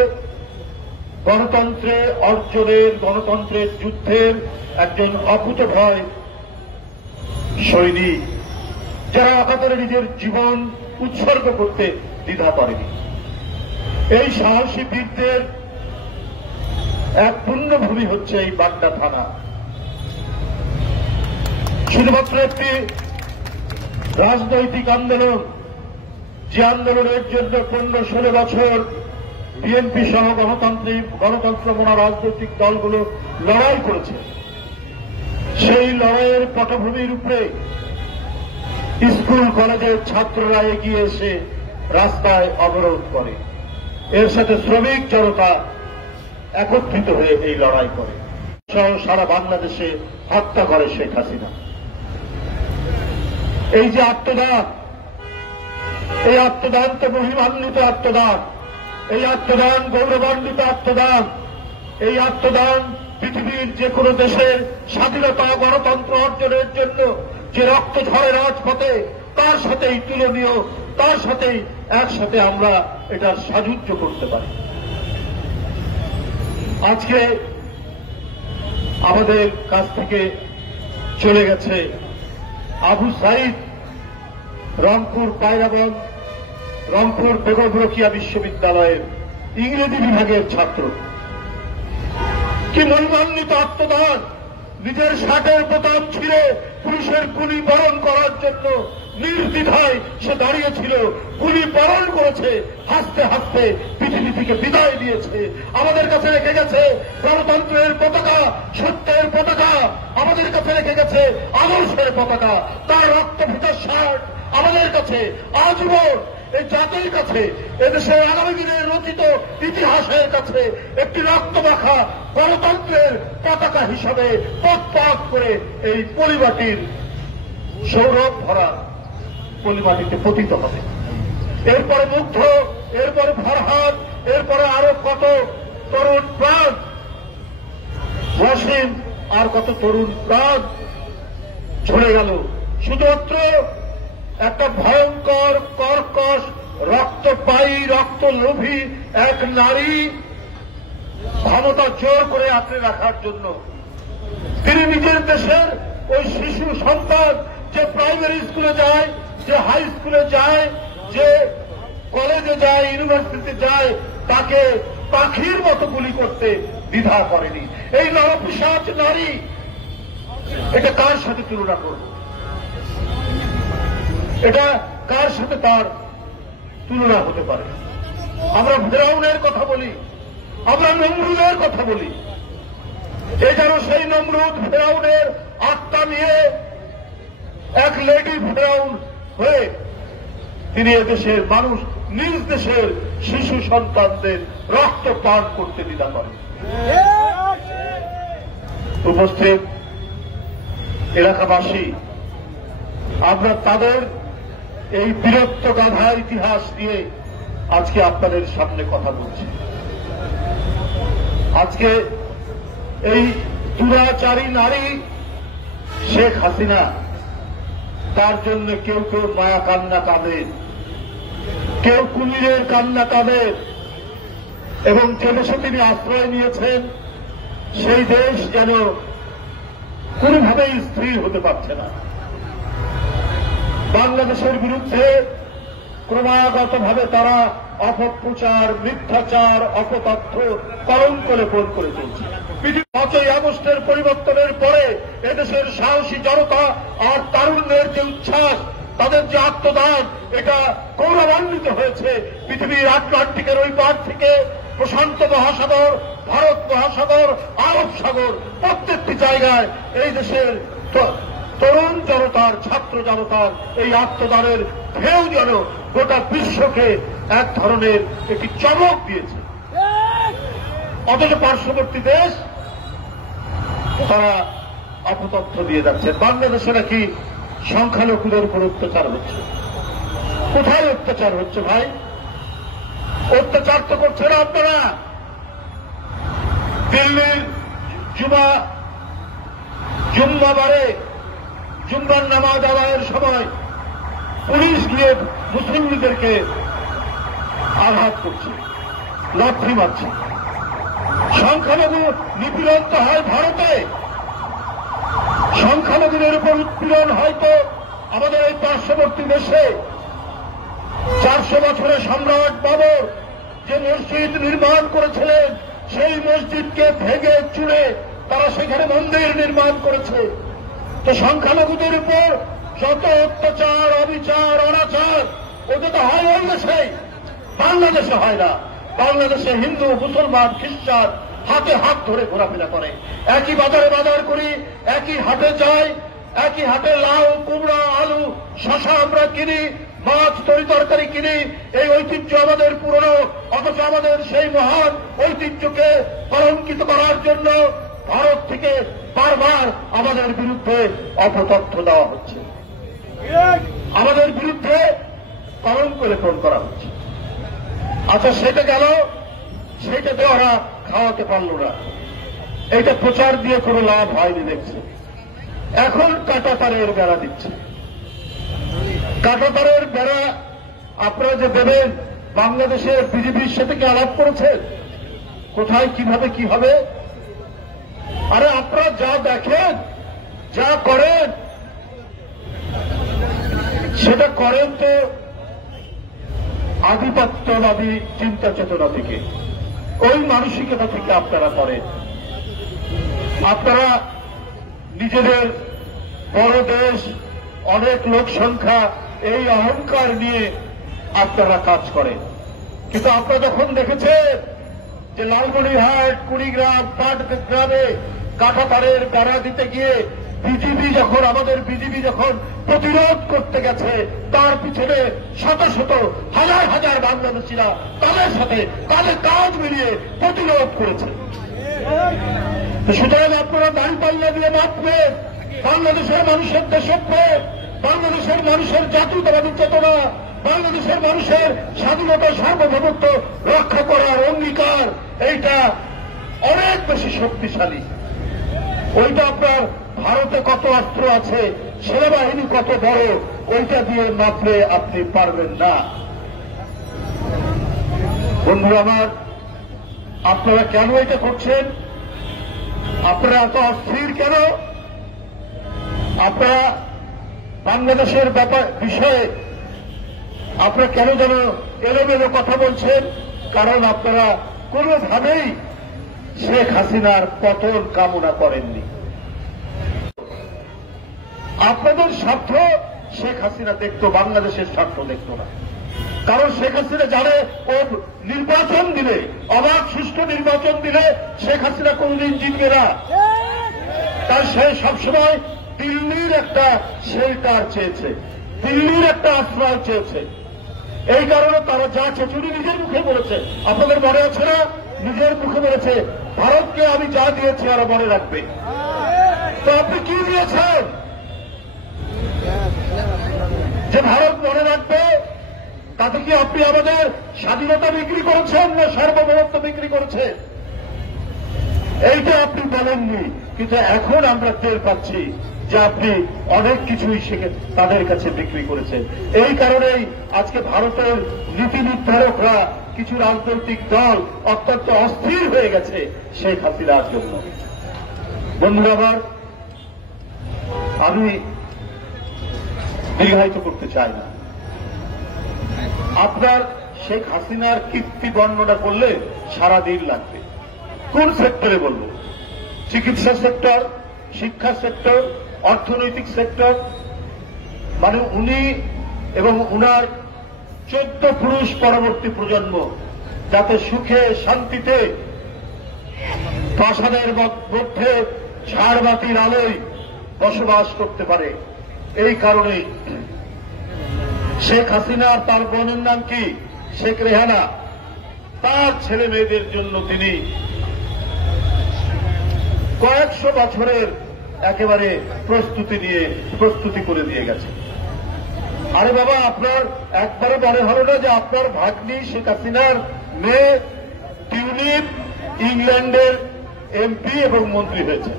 গণতন্ত্রে অর্জনের, গণতন্ত্রের যুদ্ধের একজন অকুতভয় সৈনিক, যারা অকাতরে নিজের জীবন উৎসর্গ করতে দ্বিধা করেনি। এই সাহসী বীরদের এক পুণ্যভূমি হচ্ছে এই বাড্ডা থানা। শুধুমাত্র একটি রাজনৈতিক আন্দোলন, যে আন্দোলনের জন্য 15-16 বছর বিএনপি সহ গণতন্ত্রমনা রাজনৈতিক দলগুলো লড়াই করেছে, সেই লড়াইয়ের পটভূমির উপরে স্কুল কলেজের ছাত্ররা এগিয়ে এসে রাস্তায় অবরোধ করে, এর সাথে শ্রমিক জনতা একত্রিত হয়ে এই লড়াই করে, সহ সারা বাংলাদেশে হত্যা করে শেখ হাসিনা। এই যে আত্মদান, এই আত্মদান তো মহিমান্বিত আত্মদান, এই আত্মদান গৌরবান্বিত আত্মদান, এই আত্মদান পৃথিবীর যে কোনো দেশের স্বাধীনতা গণতন্ত্র অর্জনের জন্য যে রক্ত ঝরে রাজপথে, তার সাথেই তুলনীয়, তার সাথেই একসাথে আমরা এটার সাযুজ্য করতে পারি। আজকে আমাদের কাছ থেকে চলে গেছে আবু সাইদ, রংপুর পায়রাবন্দ, রংপুর বেগম রোকেয়া বিশ্ববিদ্যালয়ের ইংরেজি বিভাগের ছাত্র। কি মহিমান্বিত আত্মদান! নিজের শার্টের বোতাম ছিঁড়ে পুলিশের গুলি বরণ করার জন্য নির্দ্বিধায় সে দাঁড়িয়েছিল, গুলি বরণ করেছে, হাসতে হাসতে পৃথিবী থেকে বিদায় দিয়েছে। আমাদের কাছে রেখে গেছে গণতন্ত্রের পতাকা, সত্যের পতাকা, আমাদের কাছে রেখে গেছে আদর্শের পতাকা। তার রক্তভিত শার্ট আমাদের কাছে আজীবন এই জাতির কাছে, এদেশের আগামী দিনের রচিত ইতিহাসের কাছে একটি রক্তমাখা গণতন্ত্রের পতাকা হিসাবে পথ করে এই পরিবাটির সৌরভ ভরা পলিমাটিতে পতিত হবে। এরপরে মুগ্ধ, এরপরে ফরহাদ, এরপরে আরো কত তরুণ প্রাণ, ওয়াসিম, আর কত তরুণ প্রাণ ঝরে গেল শুধুমাত্র একটা ভয়ঙ্কর কর্কশ রক্তপায়ী রক্তলোভী এক নারী ক্ষমতা জোর করে আঁকড়ে রাখার জন্য। তিনি নিজের দেশের ওই শিশু সন্তান যে প্রাইমারি স্কুলে যায়, যে হাই স্কুলে যায়, যে কলেজে যায়, ইউনিভার্সিটিতে যায়, তাকে পাখির মতো গুলি করতে দ্বিধা করেনি। এই নরপিশাচ নারী, এটা কার সাথে তুলনা করব? এটা কার সাথে তার তুলনা হতে পারে? আমরা ফেরাউনের কথা বলি, আমরা নমরুদের কথা বলি, এ যেন সেই নমরুদ ফেরাউনের আত্মা নিয়ে এক লেডি ফেরাউন হয়ে তিনি এদেশের মানুষ নিজ দেশের শিশু সন্তানদের রক্ত পান করতে দ্বিধা করেন। উপস্থিত এলাকাবাসী, আমরা তাদের এই বীরত্ব গাথা ইতিহাস নিয়ে আজকে আপনাদের সামনে কথা বলছি। আজকে এই দুরাচারী নারী শেখ হাসিনা, তার জন্য কেউ কেউ মায়া কান্না কাঁদেন, কেউ কুমিরের কান্না কাঁদেন, এবং যে দেশে তিনি আশ্রয় নিয়েছেন সেই দেশ যেন কোনোভাবেই স্থির হতে পারছে না। বাংলাদেশের বিরুদ্ধে ক্রমাগতভাবে তারা অপপ্রচার, মিথ্যাচার, অপতথ্য কলঙ্ক লেপন করে চলছে। 5ই আগস্টের পরিবর্তনের পরে এদেশের সাহসী জনতা আর তারুণ্যের যে উচ্ছ্বাস, তাদের যে আত্মদান, এটা গৌরবান্বিত হয়েছে। পৃথিবীর আটলান্টিকের ওই পার থেকে প্রশান্ত মহাসাগর, ভারত মহাসাগর, আরব সাগর, প্রত্যেকটি জায়গায় এই দেশের তরুণ জনতার, ছাত্র জনতার এই আত্মদানের ঢেউ যেন গোটা বিশ্বকে এক ধরনের একটি চমক দিয়েছে। অথচ পার্শ্ববর্তী দেশ তারা অপতথ্য দিয়ে যাচ্ছে। বাংলাদেশে নাকি সংখ্যালঘুদের উপর অত্যাচার হচ্ছে। কোথায় অত্যাচার হচ্ছে ভাই? অত্যাচার তো করছে না আপনারা। দিল্লির জুম্মাবারে জুম্মার নামাজ আদায়ের সময় পুলিশ গিয়ে মুসলিমদেরকে আঘাত করছে, লাথি মারছে। সংখ্যালঘু নিপীড়ন তো হয় ভারতে, সংখ্যালঘুদের উপর উৎপীড়ন হয়তো আমাদের এই পার্শ্ববর্তী দেশে। 400 বছরের সম্রাট বাবর যে মসজিদ নির্মাণ করেছিলেন, সেই মসজিদকে ভেঙে চুড়ে তারা সেখানে মন্দির নির্মাণ করেছে। তো সংখ্যালঘুদের উপর যত অত্যাচার, অবিচার, অনাচার, ওটা তো হয় ওই দেশে, বাংলাদেশে হয় না। বাংলাদেশে হিন্দু, মুসলমান, খ্রিস্টান হাতে হাত ধরে ঘোরাফেরা করে। একই বাজারে বাজার করি, একই হাটে যাই, একই হাটে লাউ, কুমড়া, আলু, শশা আমরা কিনি, মাছ, তরি তরকারি কিনি। এই ঐতিহ্য আমাদের পুরনো, অথচ আমাদের সেই মহান ঐতিহ্যকে কলঙ্কিত করার জন্য ভারত থেকে বারবার আমাদের বিরুদ্ধে অপতথ্য দেওয়া হচ্ছে, আমাদের বিরুদ্ধে কলঙ্ক লেপন করা হচ্ছে। আচ্ছা, সেটা গেল, সেটাতে ওরা খাওয়াতে পারল না, এইটা প্রচার দিয়ে কোনো লাভ হয়নি দেখছে। এখন কাঁটাতারের বেড়া দিচ্ছে। কাঁটাতারের বেড়া আপনারা যে দেবেন, বাংলাদেশের বিজেপির সাথে কি আলাপ করেছেন? কোথায় কিভাবে কি হবে? আরে আপনারা যা দেখেন, যা করেন, সেটা করেন তো আধিপত্যবাদী চিন্তা চেতনা থেকে, ওই মানসিকতা থেকে আপনারা করেন। আপনারা নিজেদের বড় দেশ, অনেক লোক সংখ্যা, এই অহংকার নিয়ে আপনারা কাজ করেন। কিন্তু আপনারা যখন দেখেছেন যে লালমনিরহাট, কুড়িগ্রাম, পাটগ্রামে কাঁটাতারের বেড়া দিতে গিয়ে আমাদের বিজেপি যখন প্রতিরোধ করতে গেছে, তার পিছনে শত শত হাজার হাজার বাংলাদেশিরা তাদের সাথে কাঁধে কাঁধ মিলিয়ে প্রতিরোধ করেছে। সুতরাং আপনারা দাঁড়িপাল্লা দিয়ে মাপবেন বাংলাদেশের মানুষের দেশপ্রেম, বাংলাদেশের মানুষের জাতীয়তাবাদী চেতনা, বাংলাদেশের মানুষের স্বাধীনতা, সার্বভৌমত্ব রক্ষা করার অঙ্গীকার, এইটা অনেক বেশি শক্তিশালী। ওইটা আপনার ভারতে কত অস্ত্র আছে, সেনাবাহিনী কত বড়, ওইটা দিয়ে মাপলে আপনি পারবেন না। বন্ধুরা আমার, আপনারা কেন এটা করছেন? আপনারা এত অস্থির কেন? আপনারা বাংলাদেশের বিষয়ে আপনারা কেন যেন এলোমেলো কথা বলছেন? কারণ আপনারা কোনোভাবেই শেখ হাসিনার পতন কামনা করেননি। আপনাদের স্বার্থ শেখ হাসিনা দেখত, বাংলাদেশের স্বার্থ দেখত না। কারণ শেখ হাসিনা জানে, ও নির্বাচন দিলে, অবাধ সুষ্ঠু নির্বাচন দিলে শেখ হাসিনা কোনদিন জিতবে না। তাই সে সবসময় দিল্লির একটা শেল্টার চেয়েছে, দিল্লির একটা আশ্রয় চেয়েছে। এই কারণে তারা যা চেঁচুনি নিজের মুখে বলেছে, আপনাদের মনে আছে না? নিজের মুখে বলেছে ভারতকে আমি যা দিয়েছি আরো মনে রাখবে। তো আপনি কি দিয়েছেন যে ভারত মনে রাখবে? তাতে কি আপনি আমাদের স্বাধীনতা বিক্রি করেছেন না সার্বভৌমত্ব বিক্রি করেছেন? এইটা আপনি বলেননি, কিন্তু এখন আমরা টের পাচ্ছি যে আপনি অনেক কিছুই তাদের কাছে বিক্রি করেছেন। এই কারণেই আজকে ভারতের নীতি নির্ধারকরা, কিছু রাজনৈতিক দল অত্যন্ত অস্থির হয়ে গেছে শেখ হাসিনার জন্য। বন্ধুরা আমার, আমি দীর্ঘায়িত করতে চাই না। আপনার শেখ হাসিনার কীর্তি বর্ণনা করলে সারাদিন লাগবে। কোন সেক্টরে বলব? চিকিৎসা সেক্টর, শিক্ষা সেক্টর, অর্থনৈতিক সেক্টর। মানে উনি এবং উনার 14 পুরুষ পরবর্তী প্রজন্ম যাতে সুখে শান্তিতে প্রাসাদের মধ্যে ঝাড়বাতির আলোয় বসবাস করতে পারে, এই কারণে শেখ হাসিনার, তার বোনের নাম কি শেখ রেহানা, তার ছেলে মেয়েদের জন্য তিনি কয়েকশো বছরের একেবারে প্রস্তুতি করে দিয়ে গেছে। আরে বাবা, আপনার একবারে মনে হল না যে আপনার ভাগ্নি শেখ হাসিনার মেয়ে টিউলিপ ইংল্যান্ডের এমপি এবং মন্ত্রী হয়েছে?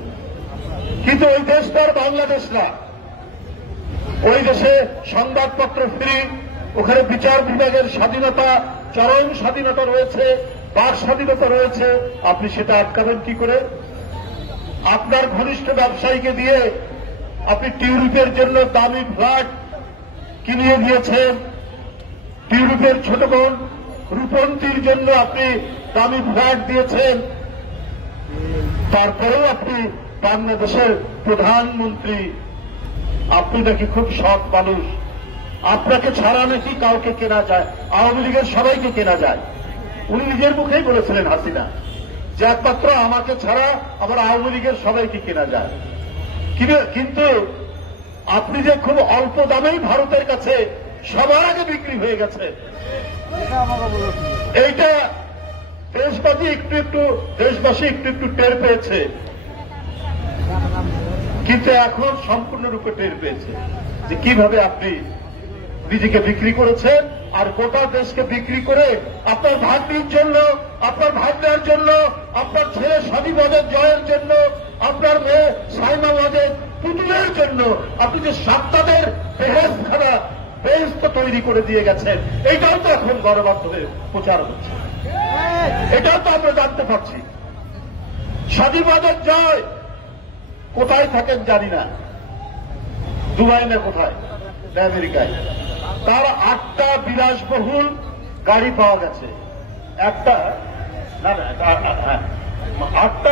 কিন্তু ওই দেশটা আর বাংলাদেশ না। ওই দেশে সংবাদপত্র ফ্রি, ওখানে বিচার বিভাগের স্বাধীনতা, চরম স্বাধীনতা রয়েছে, বাক স্বাধীনতা রয়েছে। আপনি সেটা আটকাবেন কি করে? আপনার ঘনিষ্ঠ ব্যবসায়ীকে দিয়ে আপনি টিউলিপের জন্য দামি ফ্ল্যাট কিনিয়ে দিয়েছেন, টিউলিপের ছোট বোন রূপন্তীর জন্য আপনি দামি ফ্ল্যাট দিয়েছেন। তারপরেও আপনি বাংলাদেশের প্রধানমন্ত্রী, আপনি নাকি খুব সৎ মানুষ, আপনাকে ছাড়া নাকি কাউকে কেনা যায়, আওয়ামী লীগের সবাইকে কেনা যায়। উনি নিজের মুখেই বলেছিলেন হাসিনা যে একমাত্র আমাকে ছাড়া আবার আওয়ামী লীগের সবাইকে কেনা যায়। কিন্তু আপনি যে খুব অল্প দামেই ভারতের কাছে সবার আগে বিক্রি হয়ে গেছে, এইটা দেশবাসী একটু একটু টের পেয়েছে। কিন্তু এখন সম্পূর্ণরূপে টের পেয়েছে যে কিভাবে আপনি নিজেকে বিক্রি করেছেন, আর গোটা দেশকে বিক্রি করে আপনার ভাগ্নির জন্য, আপনার ভাগ্নার জন্য, আপনার ছেলে স্বাধীনতার জয়ের জন্য, আপনার মেয়ে সাইমা ওয়াজেদ পুতুলের জন্য আপনি যে সাত্তাদের বেহেশতখানা বেহেশত তৈরি করে দিয়ে গেছেন, এইটাও তো এখন গণমাধ্যমে প্রচার হচ্ছে, এটাও তো আমরা জানতে পারছি। স্বাধীনতার জয় কোথায় থাকেন জানি না, দুবাই না কোথায়, আমেরিকায়। তার 8টা বিলাসবহুল গাড়ি পাওয়া গেছে, 8টা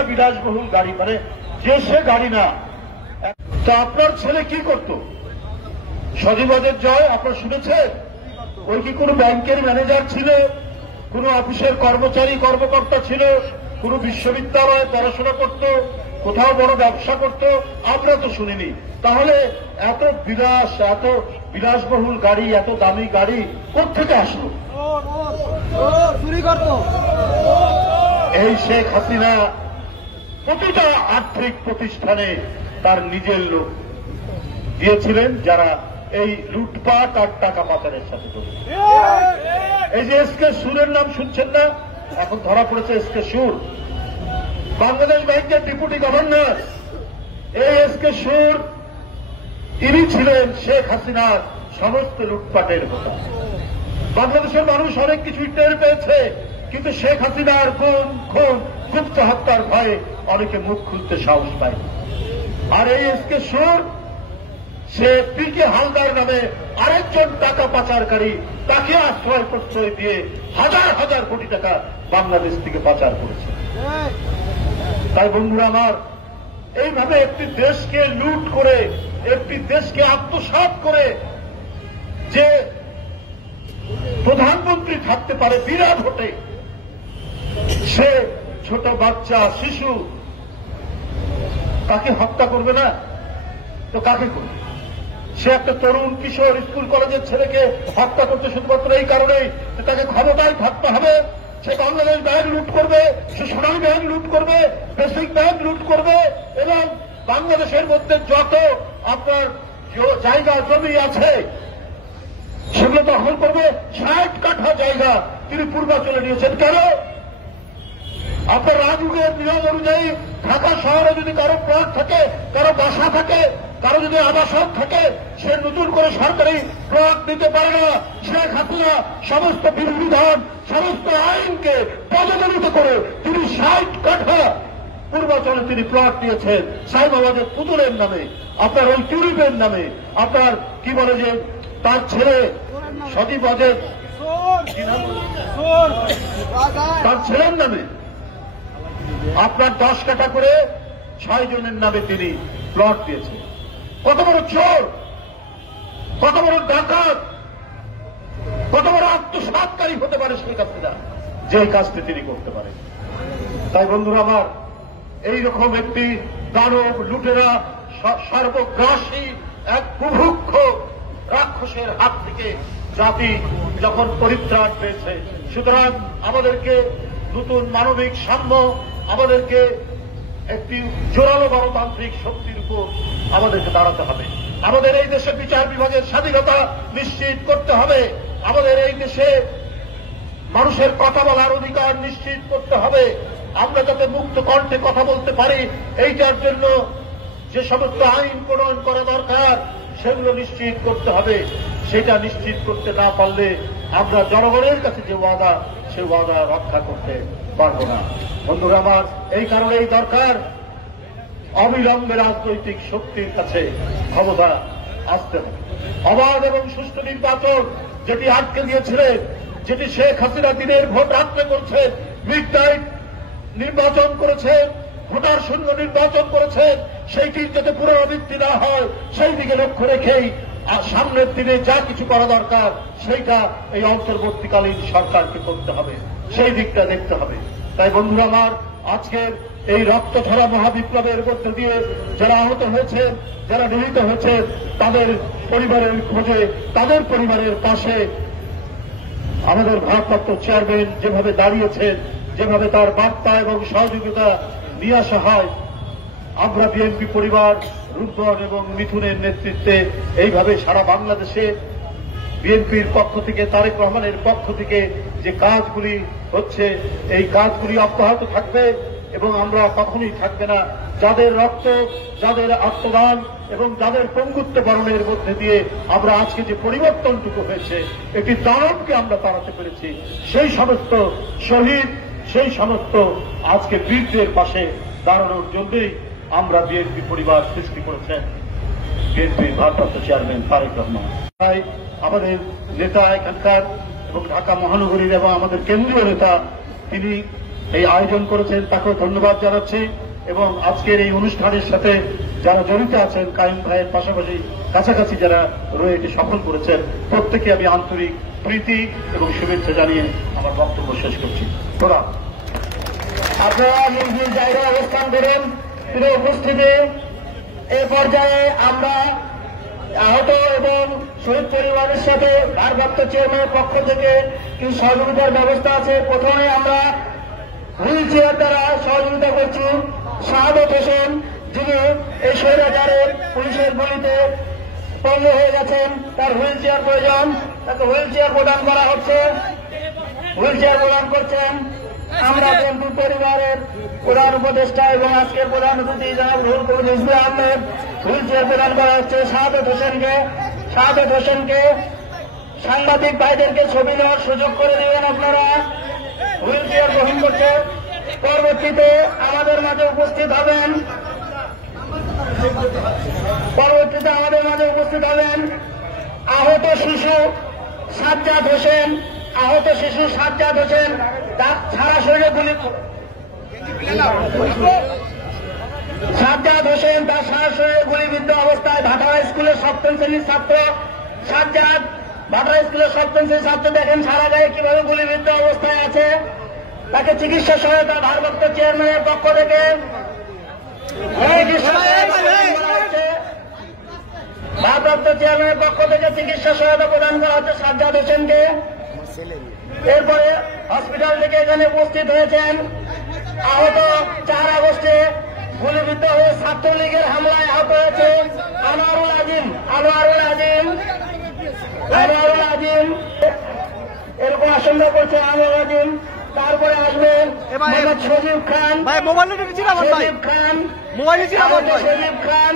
বিলাসবহুল গাড়ি, মানে যে সে গাড়ি না। তা আপনার ছেলে কি করত? স্বাধীনতার জয় আপনার শুনেছেন? ওই কি কোনো ব্যাংকের ম্যানেজার ছিল, কোনো অফিসের কর্মকর্তা ছিল, কোনো বিশ্ববিদ্যালয়ে পড়াশোনা করত, কোথাও বড় ব্যবসা করত? আমরা তো শুনিনি। তাহলে এত বিলাসবহুল গাড়ি, এত দামি গাড়ি কোত্থেকে আসলো? এই শেখ হাসিনা প্রতিটা আর্থিক প্রতিষ্ঠানে তার নিজের লোক দিয়েছিলেন, যারা এই লুটপাট আর টাকা পাচারের সাথে জড়িত। এই যে এসকে সুরের নাম শুনছেন না? এখন ধরা পড়েছে এসকে সুর, বাংলাদেশ ব্যাংকের ডেপুটি গভর্নর। এই এসকে সুর, ইনি ছিলেন শেখ হাসিনার সমস্ত লুটপাটের কথা। বাংলাদেশের মানুষ অনেক কিছুই টের পেয়েছে, কিন্তু শেখ হাসিনার গুম, খুন, গুপ্ত হত্যার ভয়ে অনেকে মুখ খুলতে সাহস পায়। আর এই এসকে সুর, সে পিকে হালদার নামে আরেকজন টাকা পাচারকারী, তাকে প্রশ্রয় দিয়ে হাজার হাজার কোটি টাকা বাংলাদেশ থেকে পাচার করেছে। তাই বন্ধুরা আমার, এইভাবে একটি দেশকে লুট করে, একটি দেশকে আত্মসাৎ করে যে প্রধানমন্ত্রী থাকতে পারে বিরাট ভোটে, সে ছোট বাচ্চা, শিশু, তাকে হত্যা করবে না? তো কাকে করবে? সে একটা তরুণ কিশোর স্কুল কলেজের ছেলেকে হত্যা করতে শুধুমাত্র এই কারণেই যে তাকে ক্ষমতায় থাকতে হবে। সে বাংলাদেশ ব্যাংক লুট করবে, সে সোনালী ব্যাংক লুট করবে, বেসিক ব্যাংক লুট করবে এবং বাংলাদেশের মধ্যে যত আপনার জায়গা জমি আছে সেগুলো দখল করবে। 60 কাঠা জায়গা তিনি পূর্বাঞ্চলে নিয়েছেন। কেন? আপনার রাজুকের নিয়ম অনুযায়ী ঢাকা শহরে যদি কারো প্লট থাকে, কারো বাসা থাকে, কারো যদি আবাসন থাকে, সে নতুন করে সরকারি প্লট নিতে পারে না। শেখ হাসিনা সমস্ত বিধিবিধান, সমস্ত আইনকে পদদলিত করে তিনি 60 কাঠা পূর্বাঞ্চলে তিনি প্লট নিয়েছেন সাহেবাবাদের পুতুলের নামে, আপনার ওই টিউলিপের নামে, আপনার কি বলে যে তার ছেলে সদীপবাজের তার ছেলের নামে আপনার 10 কাঠা করে 6 জনের নামে তিনি প্লট দিয়েছেন। কত বড় চোর, কত বড় ডাকাত, কত বড় আত্মসাৎকারী হতে পারে শেখ হাসিনা, যে কাজটি তিনি করতে পারেন। তাই বন্ধুরা আমার, এইরকম একটি দানব লুটেরা সর্বগ্রাসী এক কুভুক্ষ রাক্ষসের হাত থেকে জাতি যখন পরিত্রাণ পেয়েছে, সুতরাং আমাদেরকে নতুন মানবিক সাম্য, আমাদেরকে একটি জোরালো গণতান্ত্রিক শক্তির উপর আমাদেরকে দাঁড়াতে হবে। আমাদের এই দেশে বিচার বিভাগের স্বাধীনতা নিশ্চিত করতে হবে। আমাদের এই দেশে মানুষের কথা বলার অধিকার নিশ্চিত করতে হবে। আমরা যাতে মুক্ত কণ্ঠে কথা বলতে পারি, এইটার জন্য যে সমস্ত আইন প্রণয়ন করা দরকার সেগুলো নিশ্চিত করতে হবে। সেটা নিশ্চিত করতে না পারলে আমরা জনগণের কাছে যে ওয়াদা, সে ওয়াদা রক্ষা করতে পারব না। বন্ধুরা আমার, এই কারণেই দরকার অবিলম্বে রাজনৈতিক শক্তির কাছে ক্ষমতা আসতে হবে। অবাধ এবং সুষ্ঠু নির্বাচন যেটি আটকে দিয়েছিলেন, যেটি শেখ হাসিনা দিনের ভোট রাত্রে করছেন, মিডনাইট নির্বাচন করেছেন, ভোটার শূন্য নির্বাচন করেছেন, সেইটির যাতে পুনরাবৃত্তি না হয় সেই দিকে লক্ষ্য রেখেই সামনের দিনে যা কিছু করা দরকার সেইটা এই অন্তর্বর্তীকালীন সরকারকে করতে হবে, সেই দিকটা দেখতে হবে। তাই বন্ধুরা আমার, আজকের এই রক্তঝরা মহাবিপ্লবের মধ্যে দিয়ে যারা আহত হয়েছেন, যারা নিহত হয়েছেন, তাদের পরিবারের খোঁজে, তাদের পরিবারের পাশে আমাদের ভারপ্রাপ্ত চেয়ারম্যান যেভাবে দাঁড়িয়েছেন, যেভাবে তার বার্তা এবং সহযোগিতা নিয়ে আসা হয়, আমরা বিএনপি পরিবার রূপধন এবং মিথুনের নেতৃত্বে এইভাবে সারা বাংলাদেশে বিএনপির পক্ষ থেকে, তারেক রহমানের পক্ষ থেকে যে কাজগুলি হচ্ছে, এই কাজগুলি অব্যাহত থাকবে এবং আমরা কখনোই থাকবে না। যাদের রক্ত, যাদের আত্মদান এবং যাদের পঙ্গুত্ব বরণের মধ্যে দিয়ে আমরা আজকে যে পরিবর্তনটুকু হয়েছে, একটি দানবকে আমরা তাড়াতে পেরেছি, সেই সমস্ত শহীদ, সেই সমস্ত আজকে বীরদের পাশে দাঁড়ানোর জন্যই আমরা বিএনপি পরিবার সৃষ্টি করেছেন বিএনপির ভারপ্রাপ্ত চেয়ারম্যান তারেক রহমান। তাই আমাদের নেতা এখানকার এবং ঢাকা মহানগরীর এবং আমাদের কেন্দ্রীয় নেতা, তিনি এই আয়োজন করেছেন, তাকেও ধন্যবাদ জানাচ্ছি। এবং আজকের এই অনুষ্ঠানের সাথে যারা জড়িত আছেন, কাইম ভাইয়ের পাশাপাশি কাছাকাছি যারা রয়ে এটি সফল করেছেন, প্রত্যেকে আমি আন্তরিক প্রীতি এবং শুভেচ্ছা জানিয়ে আমার বক্তব্য শেষ করছি। তোরা আপনারা নিজ নিজ জায়গায় অবস্থান করেন। প্রিয় উপস্থিতি, এ পর্যায়ে আমরা আহত এবং শহীদ পরিবারের সাথে ভারপ্রাপ্ত চেয়ারম্যানের পক্ষ থেকে কিছু সহযোগিতার ব্যবস্থা আছে। প্রথমে আমরা হুইল চেয়ার দ্বারা সহযোগিতা করছি। শাহাদত হোসেন, যিনি এই স্বৈরাচারের পুলিশের গুলিতে পঙ্গু হয়ে গেছেন, তার হুইল চেয়ার প্রয়োজন, তাকে হুইল চেয়ার প্রদান করা হচ্ছে। হুইল চেয়ার প্রদান করছেন আমরা বিএনপি পরিবারের প্রধান উপদেষ্টা এবং আজকের প্রধান অতিথি জনাব রুহুল কবির রিজভী আহমেদ। হুইল চেয়ার প্রদান করা হচ্ছে শাহাদত হোসেনকে। শাহাদত হোসেনকে সাংবাদিক ভাইদেরকে ছবি নেওয়ার সুযোগ করে দেবেন আপনারা। হুইল চেয়ার গ্রহণ করছে। পরবর্তীতে আমাদের মাঝে উপস্থিত হবেন আহত শিশু সাজ্জাদ হোসেন। সারা শরীরে গুলি, সাজ্জাদ হোসেন তার সারা শরীরে গুলিবিদ্ধ অবস্থায় ভাটারা স্কুলের 7ম শ্রেণীর ছাত্র। সাজ্জাদ ভাটারা স্কুলের 7ম শ্রেণীর ছাত্র, দেখেন সারা গায়ে কিভাবে গুলিবিদ্ধ অবস্থায় আছে। তাকে চিকিৎসা সহায়তা ভারপ্রাপ্ত চেয়ারম্যানের পক্ষ থেকে ভারপ্রাপ্ত চেয়ারম্যানের পক্ষ থেকে চিকিৎসা সহায়তা প্রদান করা হচ্ছে সাজ্জাদ হোসেনকে। এরপরে হসপিটাল থেকে এখানে উপস্থিত হয়েছেন আহত 4 আগস্টে গুলিবিদ্ধ হয়ে ছাত্রলীগের হামলায় আহত হয়েছে আনোয়ারুল আজিম এরকম আশঙ্কা করছে আনোয়ারুল আজিম। তারপরে আসবেন মোহাম্মদ সজীব খান,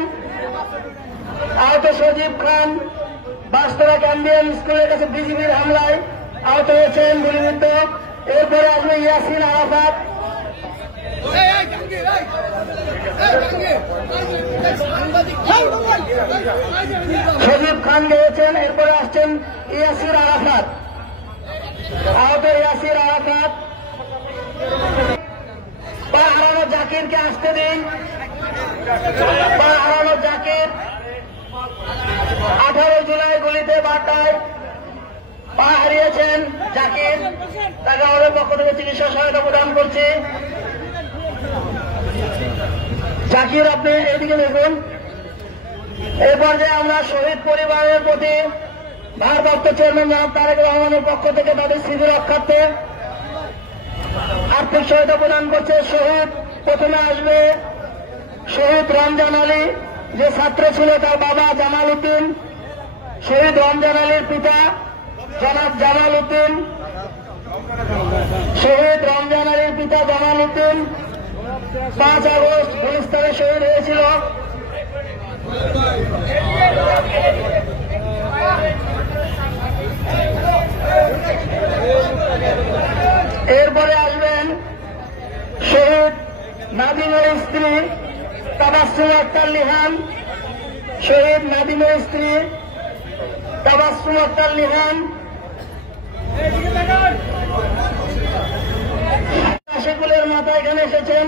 আহত সজীব খান বাস্তরা ক্যাম্বিয়ান স্কুলের কাছে বিজিবির হামলায় আহত হয়েছেন গুলিবিদ্ধ। এরপরে আসবে ইয়াসিন আরাফাত, সজীব খান গিয়েছেন। এরপরে আসছেন ইয়াসির আরাফাত, আহত ইয়াসির আরাফাত। পা হারানো জাকিরকে আসতে দিন। পা হারানো জাকির 18 জুলাই গুলিতে বাড্ডায় পা হারিয়েছেন জাকির, তাকে আমাদের পক্ষ থেকে চিকিৎসা সহায়তা প্রদান করছি। জাকির, আপনি এইদিকে দেখুন। এই পর্যায়ে আমরা শহীদ পরিবারের প্রতি ভারপ্রাপ্ত চেয়ারম্যান জনাব তারেক রহমানের পক্ষ থেকে তাদের স্মৃতি রক্ষার্থে আর্থিক সহায়তা প্রদান করছে। শহীদ প্রথমে আসবে শহীদ রমজান আলী, যে ছাত্র ছিল তার বাবা জামাল উদ্দিন। শহীদ রমজান আলীর পিতা জনাব জামাল উদ্দিন, শহীদ রমজান আলীর পিতা জামাল উদ্দিন 5 আগস্ট গুলিস্তানে শহীদ হয়েছিল। এরপরে আসবেন শহীদ নাদিমের স্ত্রী তাবাসসুম আক্তার লিহান, শহীদ নাদিমের স্ত্রী তাবাসসুম আক্তার লিহান। আশিকুলের মাথা এখানে এসেছেন।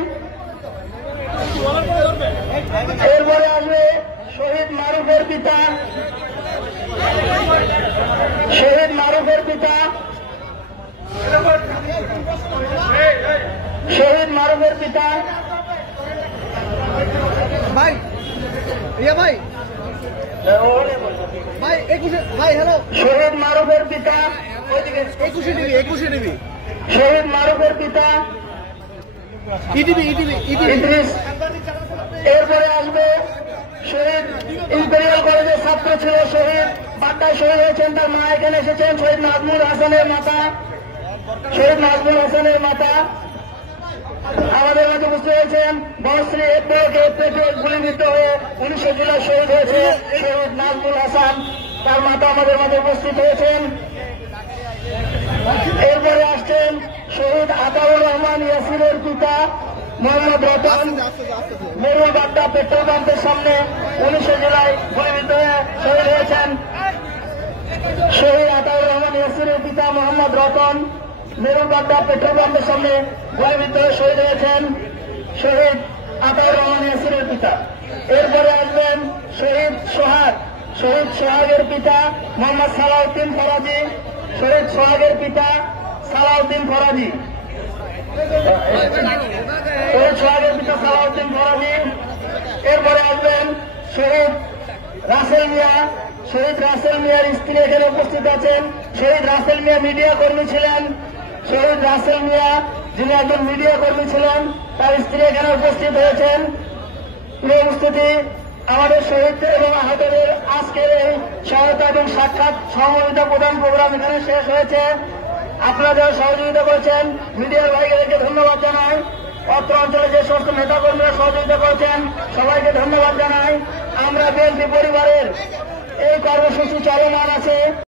এরপরে আসবে শহীদ মারুফের পিতা, শহীদ মারুফের পিতা, শহীদ মারুফের পিতা ভাই ভাই ভাই 21 ভাই হ্যালো শহীদ মারুফের পিতা 21 নিবি শহীদ মারুফের পিতা ইদ্রিস। এরপরে আসবে শহীদ ইম্পেরিয়াল কলেজের ছাত্র ছিল, শহীদ বাড্ডায় শহীদ হয়েছেন, তার মা এখানে এসেছেন। শহীদ নাজমুল হাসানের মাতা, শহীদ নাজমুল হাসানের মাতা আমাদের মাঝে উপস্থিত হয়েছেন। বনশ্রী পেটে গুলিবিদ্ধ হয়ে 19 জুলাই শহীদ হয়েছে শহীদ নাজমুল হাসান, তার মাতা আমাদের মাঝে উপস্থিত হয়েছেন। এরপরে আসছেন শহীদ আতাউর রহমান ইয়াসিনের পিতা মোহাম্মদ রতন, মেরুল বাড্ডা পেট্রোল পাম্পের সামনে 19 জুলাই গুলিবিদ্ধ হয়ে শহীদ হয়েছেন। শহীদ আতাউর রহমান ইয়াসিনের পিতা মোহাম্মদ রতন মেরুল বাড্ডা পেট্রোল পাম্পের সামনে গুলিবিদ্ধ হয়ে শহীদ হয়েছেন শহীদ আতাউর রহমান ইয়াসিনের পিতা। এরপরে আসবেন শহীদ সোহাগ, শহীদ সোহাগের পিতা মোহাম্মদ সালাউদ্দিন ফরাজি, শহীদ সোহাগের পিতা সালাউদ্দিন ফরাজি, শহীদ সোহাগের পিতা সালাউদ্দিন ফরাজি। এরপরে আসবেন শহীদ রাসেল মিয়া, শহীদ রাসেল মিয়ার স্ত্রী এখানে উপস্থিত আছেন। শহীদ রাসেল মিয়া মিডিয়া কর্মী ছিলেন, শহীদ রাসেল মিয়া যিনি একজন মিডিয়া কর্মী ছিলেন, তার স্ত্রী এখানে উপস্থিত হয়েছেন। প্রিয় উপস্থিতি, আমাদের শহীদ এবং আহতদের আজকের এই সহায়তা এবং সাক্ষাৎ সহযোগিতা প্রদান প্রোগ্রাম এখানে শেষ হয়েছে। আপনারা যারা সহযোগিতা করেছেন মিডিয়ার ভাইদেরকে ধন্যবাদ জানাই। অত্র অঞ্চলে যে সমস্ত নেতাকর্মীরা সহযোগিতা করেছেন সবাইকে ধন্যবাদ জানাই। আমরা বিএনপি পরিবারের এই কর্মসূচি চলমান আছে।